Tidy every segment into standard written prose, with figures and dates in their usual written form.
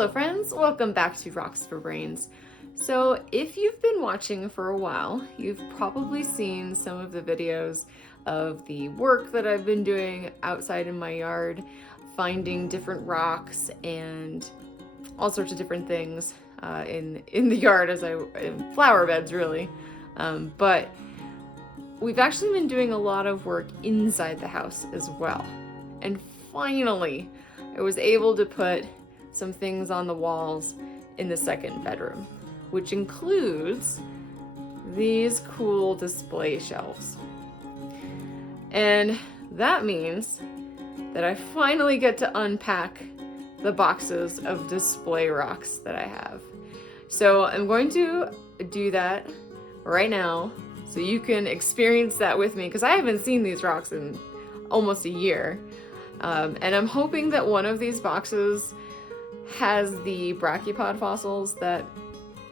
Hello friends, welcome back to Rocks for Brains. So if you've been watching for a while, you've probably seen some of the videos of the work that I've been doing outside in my yard, finding different rocks and all sorts of different things in the yard in flower beds really. But we've actually been doing a lot of work inside the house as well. And finally, I was able to put some things on the walls in the second bedroom, which includes these cool display shelves. And that means that I finally get to unpack the boxes of display rocks that I have. So I'm going to do that right now so you can experience that with me, because I haven't seen these rocks in almost a year. And I'm hoping that one of these boxes has the brachipod fossils that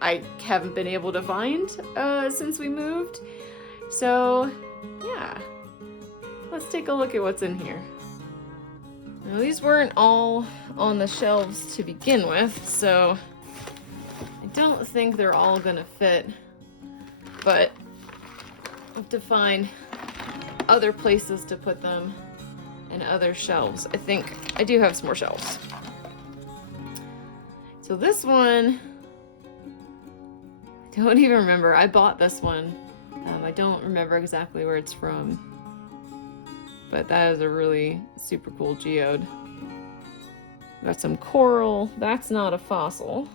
I haven't been able to find since we moved. So yeah, let's take a look at what's in here. Now, these weren't all on the shelves to begin with, so I don't think they're all gonna fit, but I have to find other places to put them and other shelves. I think I do have some more shelves. So this one, I don't even remember. I bought this one. I don't remember exactly where it's from, but that is a really super cool geode. Got some coral. That's not a fossil.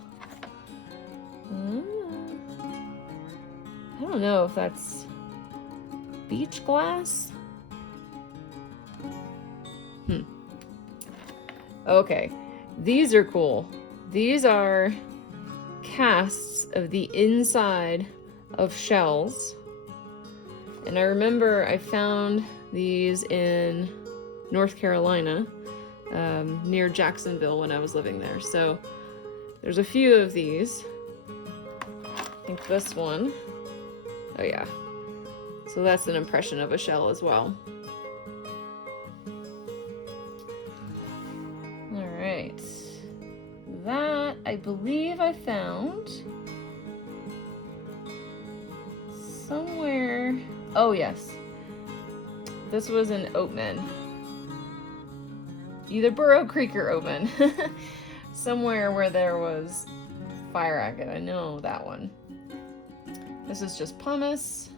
I don't know if that's beach glass. Okay, these are cool. These are casts of the inside of shells. And I remember I found these in North Carolina, near Jacksonville when I was living there. So there's a few of these. I think this one. Oh yeah. So that's an impression of a shell as well. All right. That, I believe I found somewhere. Oh yes, this was in Oatman, either Burrow Creek or Oatman. Somewhere where there was fire agate. I know that one. This is just pumice.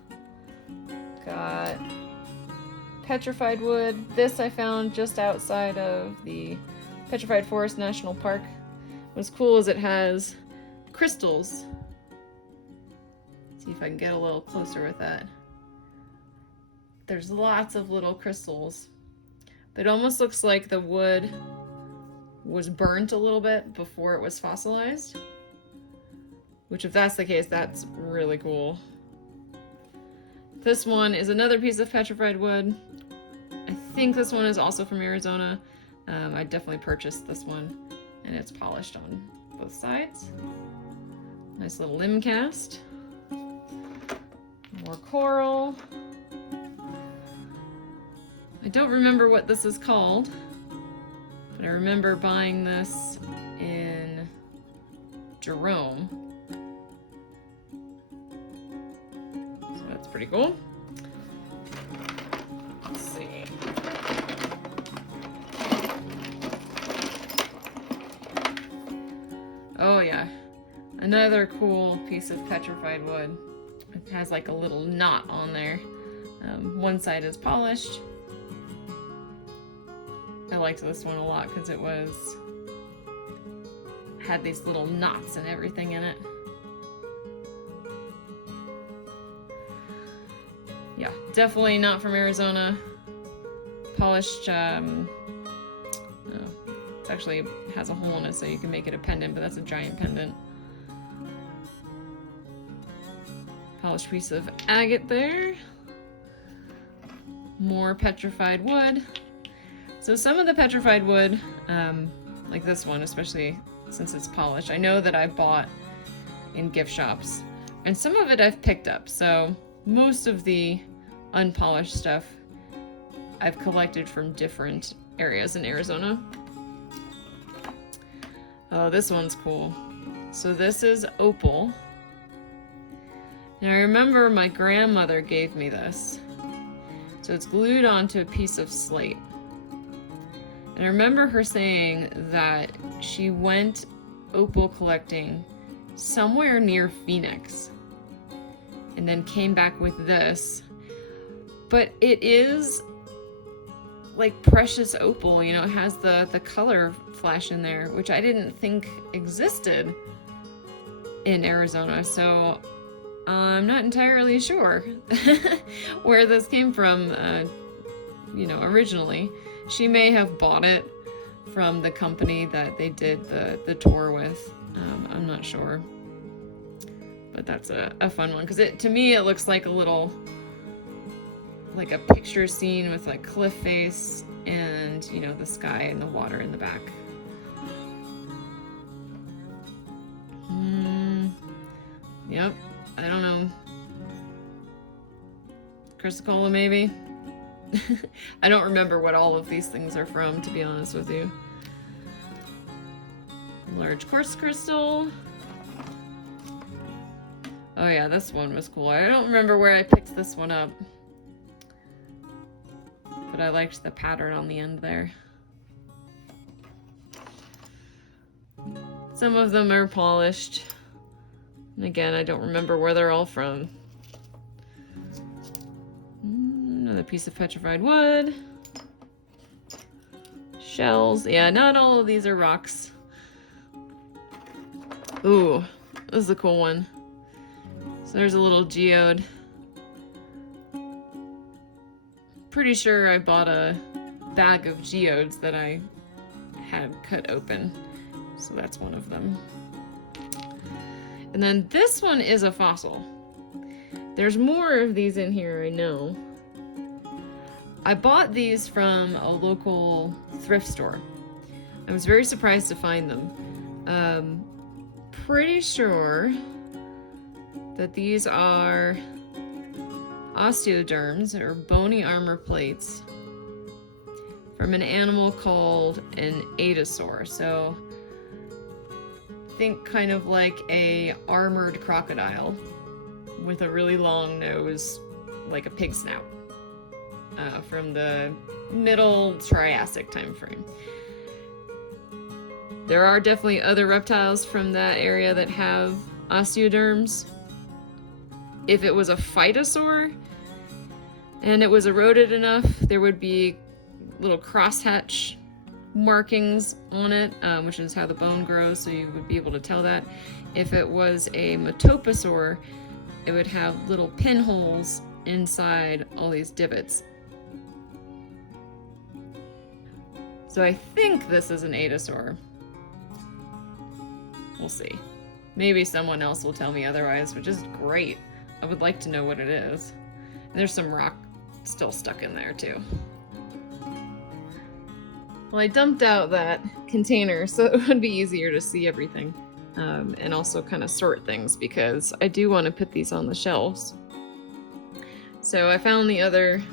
Got petrified wood. This I found just outside of the Petrified Forest National Park. What's cool is it has crystals. Let's see if I can get a little closer with that. There's lots of little crystals. But it almost looks like the wood was burnt a little bit before it was fossilized. Which, if that's the case, that's really cool. This one is another piece of petrified wood. I think this one is also from Arizona. I definitely purchased this one. And it's polished on both sides. Nice little limb cast. More coral. I don't remember what this is called, but I remember buying this in Jerome. So that's pretty cool. Let's see. Oh yeah, another cool piece of petrified wood. It has like a little knot on there. One side is polished. I liked this one a lot because it had these little knots and everything in it. Yeah, definitely not from Arizona. Polished, it actually has a hole in it so you can make it a pendant, but that's a giant pendant. Polished piece of agate there. More petrified wood. So some of the petrified wood, like this one, especially since it's polished, I know that I bought in gift shops. And some of it I've picked up. So most of the unpolished stuff I've collected from different areas in Arizona. Oh, this one's cool. So this is opal. And I remember my grandmother gave me this. So it's glued onto a piece of slate. And I remember her saying that she went opal collecting somewhere near Phoenix and then came back with this. But it is like precious opal, you know, it has the color flash in there, which I didn't think existed in Arizona. So I'm not entirely sure where this came from, you know, originally. She may have bought it from the company that they did the tour with. I'm not sure. But that's a fun one, because to me it looks like a little, like a picture scene with like cliff face and, you know, the sky and the water in the back. Yep, I don't know. Chrysocolla maybe? I don't remember what all of these things are from, to be honest with you. Large quartz crystal. Oh yeah, this one was cool. I don't remember where I picked this one up, but I liked the pattern on the end there. Some of them are polished. And again, I don't remember where they're all from. Another piece of petrified wood. Shells. Yeah, not all of these are rocks. Ooh, this is a cool one. So there's a little geode. Pretty sure I bought a bag of geodes that I had cut open. So that's one of them. And then this one is a fossil. There's more of these in here, I know. I bought these from a local thrift store. I was very surprised to find them. Pretty sure that these are osteoderms, or bony armor plates, from an animal called an adasaur. So think kind of like a armored crocodile with a really long nose, like a pig snout, from the middle Triassic time frame. There are definitely other reptiles from that area that have osteoderms. If it was a phytosaur and it was eroded enough, there would be little crosshatch markings on it, which is how the bone grows, so you would be able to tell that. If it was a metoposaur, it would have little pinholes inside all these divots. So I think this is an adasaur. We'll see. Maybe someone else will tell me otherwise, which is great. I would like to know what it is. And there's some rock still stuck in there too. Well, I dumped out that container so it would be easier to see everything, and also kind of sort things, because I do want to put these on the shelves. So I found the other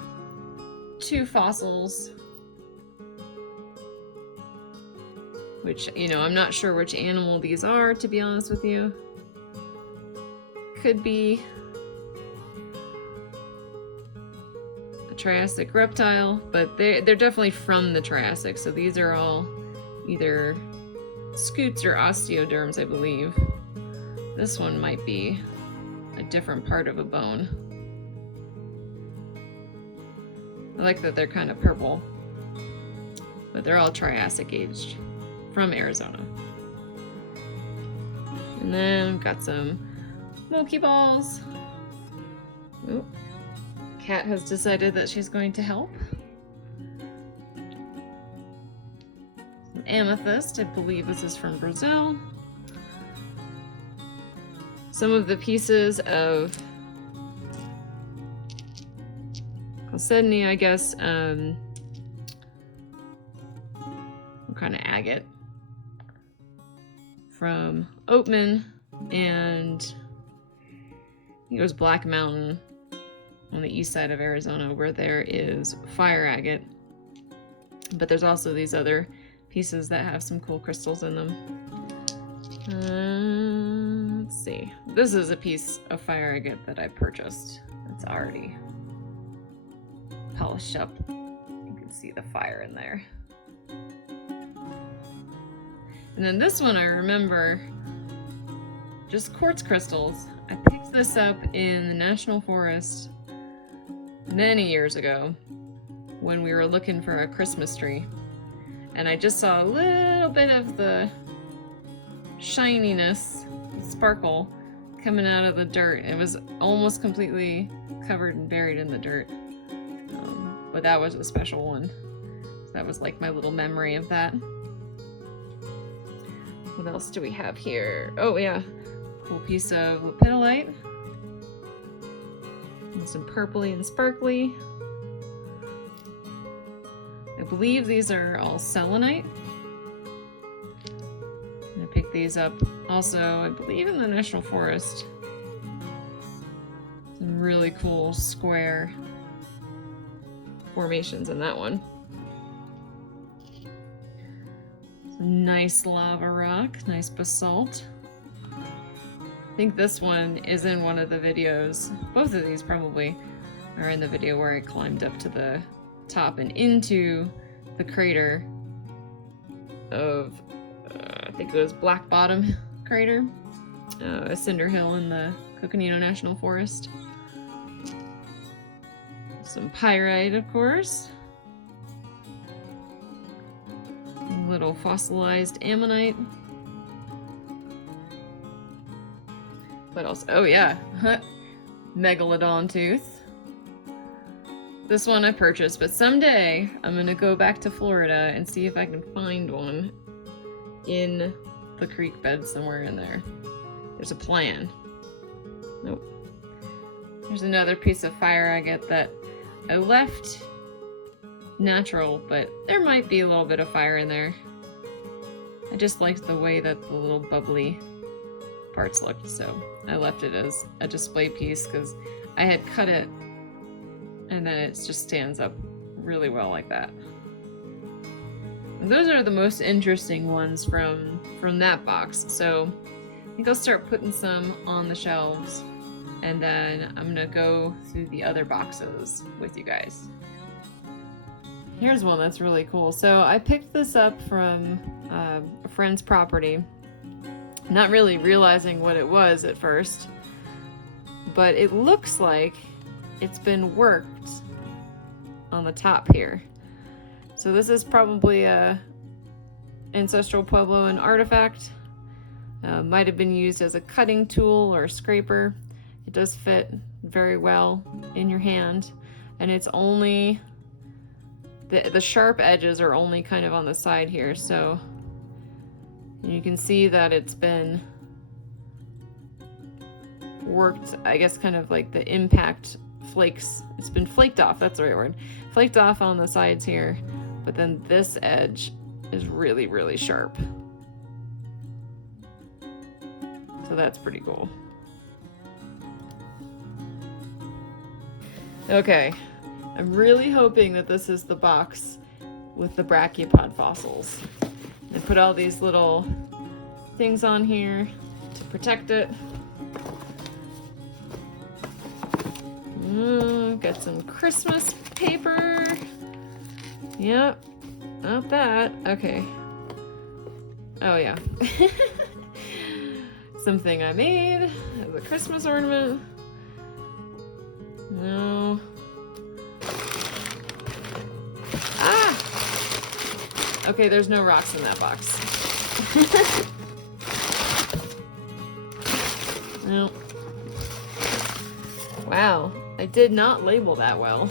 two fossils, which, you know, I'm not sure which animal these are, to be honest with you. Could be a Triassic reptile, but they're definitely from the Triassic, so these are all either scutes or osteoderms, I believe. This one might be a different part of a bone. I like that they're kind of purple, but they're all Triassic aged from Arizona. And then we've got some Moki balls. Oop. Kat has decided that she's going to help. Some amethyst, I believe this is from Brazil. Some of the pieces of chalcedony, I guess, what kind of agate, from Oatman, and I think it was Black Mountain on the east side of Arizona, where there is fire agate. But there's also these other pieces that have some cool crystals in them. Let's see. This is a piece of fire agate that I purchased. It's already polished up. You can see the fire in there. And then this one I remember, just quartz crystals. I picked this up in the National Forest many years ago when we were looking for a Christmas tree. And I just saw a little bit of the shininess, sparkle, coming out of the dirt. It was almost completely covered and buried in the dirt. But that was a special one. So that was like my little memory of that. What else do we have here? Oh yeah, cool piece of lepidolite. And some purpley and sparkly. I believe these are all selenite. And I picked these up also, I believe, in the National Forest. Some really cool square formations in that one. Some nice lava rock, nice basalt. I think this one is in one of the videos. Both of these probably are in the video where I climbed up to the top and into the crater of, I think it was Black Bottom crater, a cinder hill in the Coconino National Forest. Some pyrite, of course. A little fossilized ammonite. What else? Oh yeah, megalodon tooth. This one I purchased, but someday I'm gonna go back to Florida and see if I can find one in the creek bed somewhere in there. There's a plan. Nope. There's another piece of fire agate that I left natural, but there might be a little bit of fire in there. I just liked the way that the little bubbly parts looked, so I left it as a display piece because I had cut it and then it just stands up really well like that. And those are the most interesting ones from that box, so I think I'll start putting some on the shelves and then I'm gonna go through the other boxes with you guys. Here's one that's really cool. So I picked this up from a friend's property, not really realizing what it was at first, but it looks like it's been worked on the top here. So this is probably a ancestral Puebloan artifact. Might have been used as a cutting tool or scraper. It does fit very well in your hand, and it's only the sharp edges are only kind of on the side here, so you can see that it's been worked, I guess, kind of like the impact flakes. It's been flaked off, that's the right word. Flaked off on the sides here, but then this edge is really, really sharp. So that's pretty cool. Okay, I'm really hoping that this is the box with the brachiopod fossils. I put all these little things on here to protect it. Got some Christmas paper. Yep, not that. Okay. Oh yeah. Something I made as a Christmas ornament. No. Ah! Okay, there's no rocks in that box. No. Wow, I did not label that well.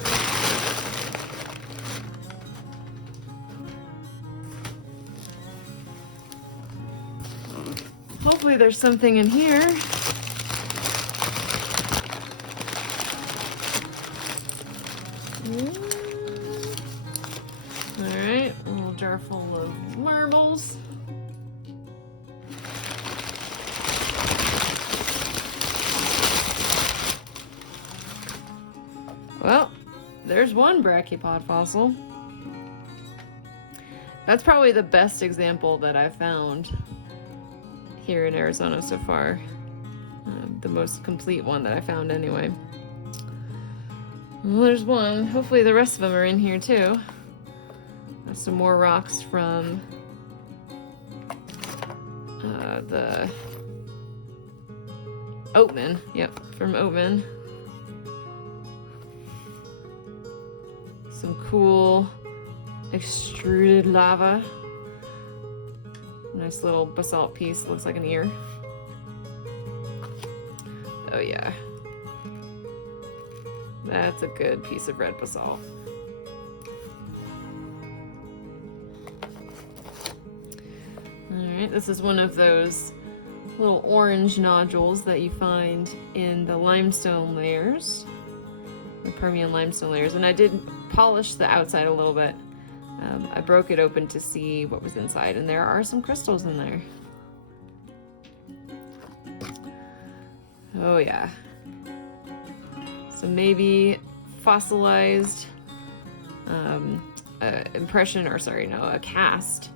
Hopefully there's something in here. Alright, a little jar full of marbles. Well, there's one brachiopod fossil. That's probably the best example that I found here in Arizona so far. The most complete one that I found anyway. Well, there's one. Hopefully the rest of them are in here too. There's some more rocks from the Oatman. Yep, from Oatman. Some cool extruded lava. Nice little basalt piece, looks like an ear. Oh yeah. That's a good piece of red basalt. Alright, this is one of those little orange nodules that you find in the limestone layers, the Permian limestone layers, and I did polish the outside a little bit. I broke it open to see what was inside, and there are some crystals in there. Oh yeah. So maybe fossilized impression, or sorry, no, a cast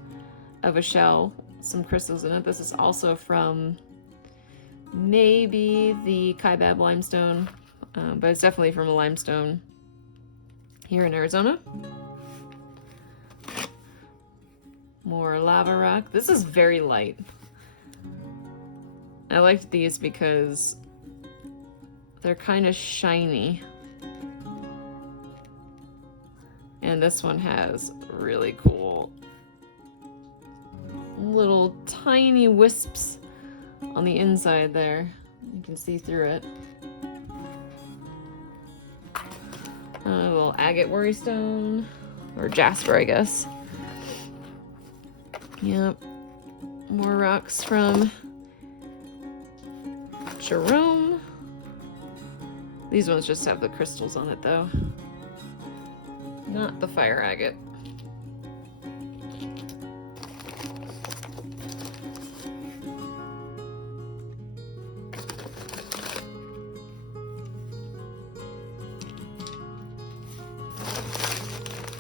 of a shell, some crystals in it. This is also from maybe the Kaibab limestone, but it's definitely from a limestone here in Arizona. More lava rock. This is very light. I liked these because they're kind of shiny. And this one has really cool little tiny wisps on the inside there. You can see through it. A little agate worrystone, or jasper, I guess. Yep. More rocks from Jerome. These ones just have the crystals on it though. Not the fire agate.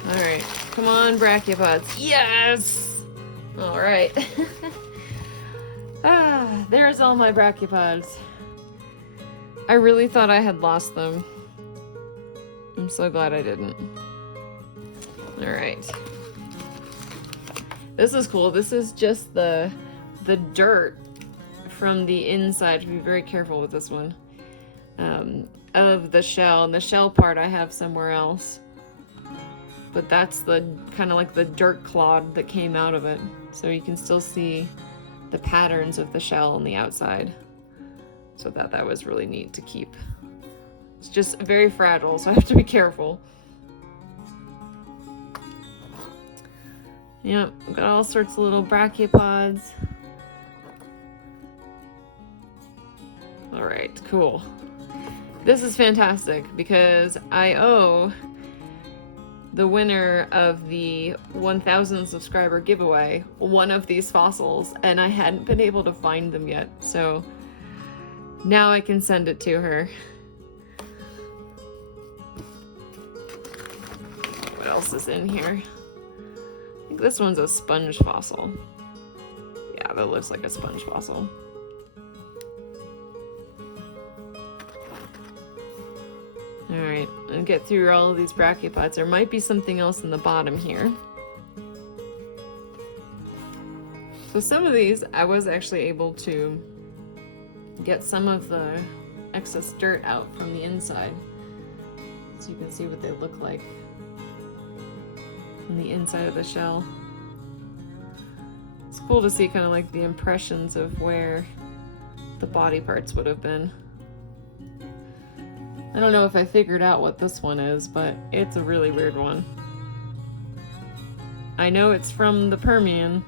Alright, come on, brachiopods. Yes! Alright. There's all my brachiopods. I really thought I had lost them. I'm so glad I didn't. Alright. This is cool. This is just the dirt from the inside. Be very careful with this one. Of the shell. And the shell part I have somewhere else. But that's the kind of like the dirt clod that came out of it. So you can still see the patterns of the shell on the outside. So that was really neat to keep. It's just very fragile, so I have to be careful. Yep, got all sorts of little brachiopods. Alright, cool. This is fantastic because I owe the winner of the 1,000 subscriber giveaway one of these fossils, and I hadn't been able to find them yet, so now I can send it to her. What else is in here? I think this one's a sponge fossil. Yeah, that looks like a sponge fossil. Alright, I'll get through all of these brachiopods. There might be something else in the bottom here. So some of these, I was actually able to get some of the excess dirt out from the inside. So you can see what they look like on the inside of the shell. It's cool to see kind of like the impressions of where the body parts would have been. I don't know if I figured out what this one is, but it's a really weird one. I know it's from the Permian.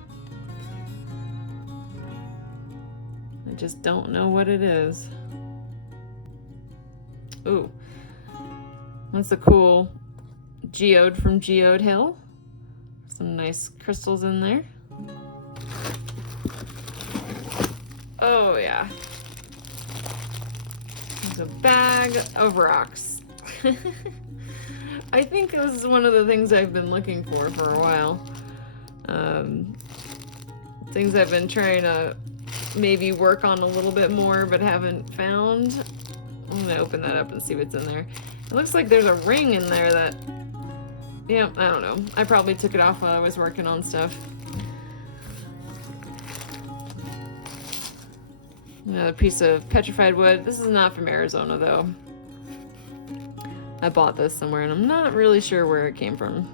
I just don't know what it is. Ooh. That's a cool geode from Geode Hill. Some nice crystals in there. Oh yeah. A bag of rocks. I think this is one of the things I've been looking for a while. Things I've been trying to maybe work on a little bit more but haven't found. I'm gonna open that up and see what's in there. It looks like there's a ring in there that, yeah, I don't know. I probably took it off while I was working on stuff. Another piece of petrified wood. This is not from Arizona though. I bought this somewhere and I'm not really sure where it came from.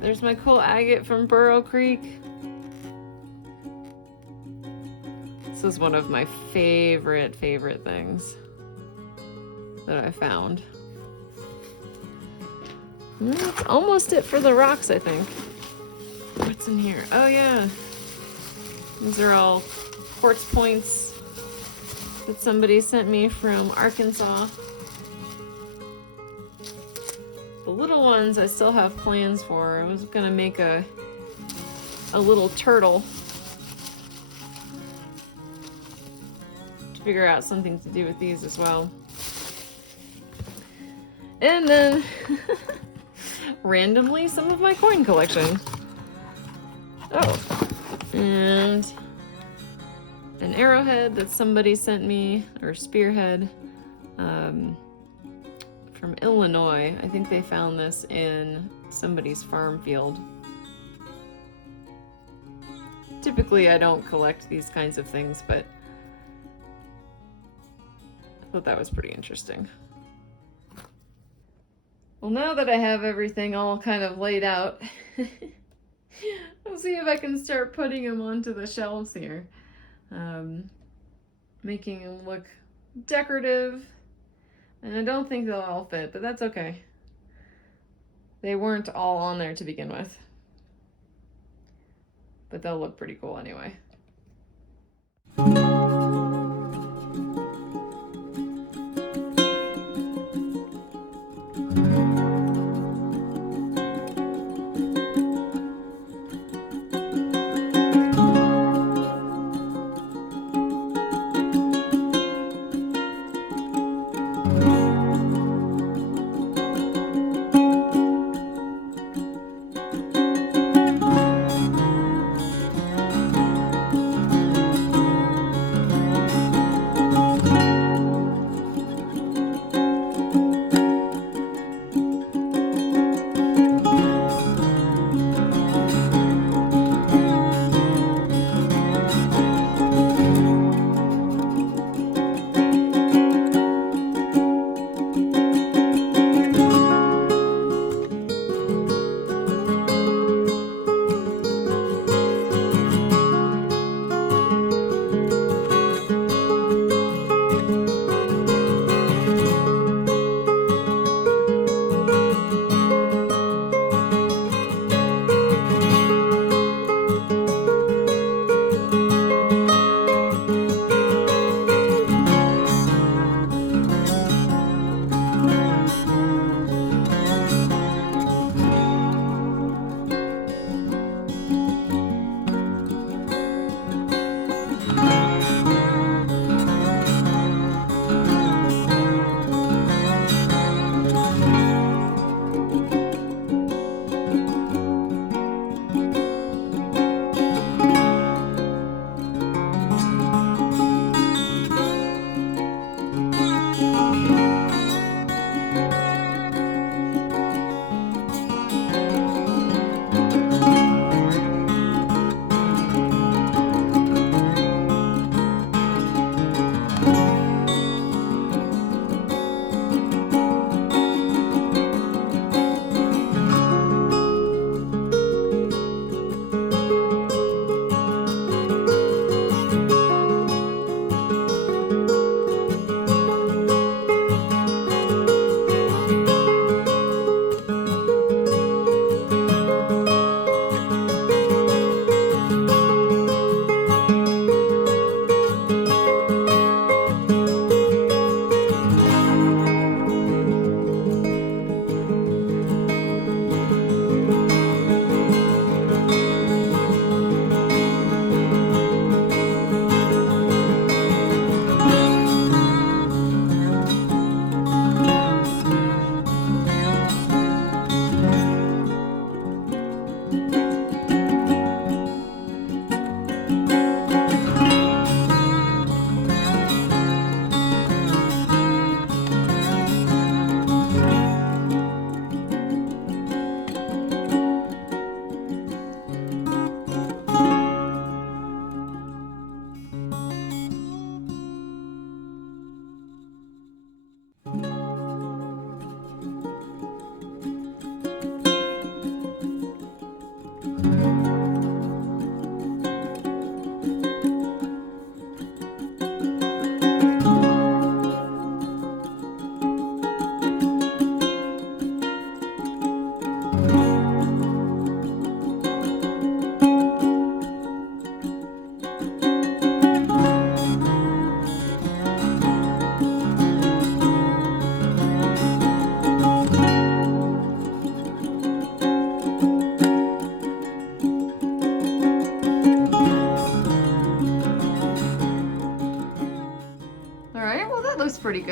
There's my cool agate from Burrow Creek. This is one of my favorite things that I found. That's almost it for the rocks, I think. What's in here? Oh yeah. These are all quartz points that somebody sent me from Arkansas. The little ones I still have plans for. I was gonna make a little turtle to figure out something to do with these as well. And then randomly some of my coin collection. Oh, and an arrowhead that somebody sent me, or spearhead, from Illinois. I think they found this in somebody's farm field. Typically I don't collect these kinds of things, but I thought that was pretty interesting. Well, now that I have everything all kind of laid out, I'll see if I can start putting them onto the shelves here. Making them look decorative. And I don't think they'll all fit, but that's okay. They weren't all on there to begin with. But they'll look pretty cool anyway.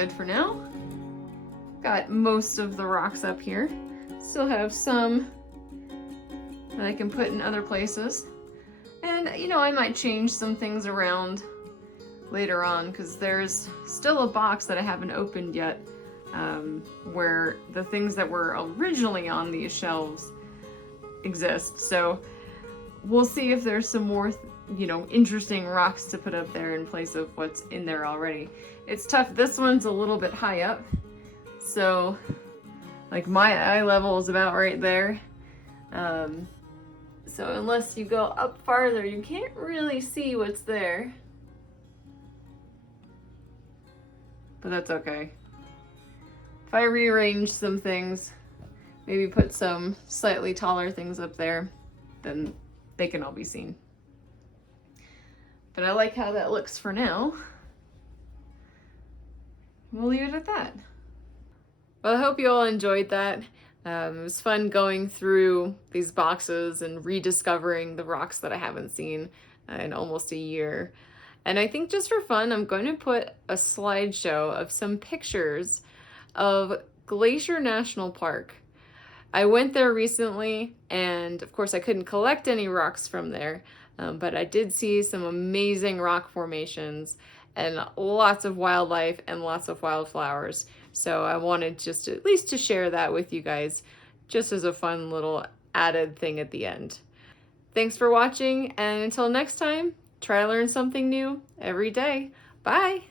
good for now. Got most of the rocks up here. Still have some that I can put in other places. And, you know, I might change some things around later on because there's still a box that I haven't opened yet where the things that were originally on these shelves exist. So we'll see if there's some more, you know, interesting rocks to put up there in place of what's in there already. It's tough. This one's a little bit high up. So like my eye level is about right there. So unless you go up farther, you can't really see what's there. But that's okay. If I rearrange some things, maybe put some slightly taller things up there, then they can all be seen. But I like how that looks for now. We'll leave it at that. Well, I hope you all enjoyed that. It was fun going through these boxes and rediscovering the rocks that I haven't seen in almost a year. And I think just for fun, I'm going to put a slideshow of some pictures of Glacier National Park. I went there recently, and of course I couldn't collect any rocks from there, but I did see some amazing rock formations and lots of wildlife and lots of wildflowers. So I wanted just at least to share that with you guys, just as a fun little added thing at the end. Thanks for watching, and until next time, try to learn something new every day. Bye!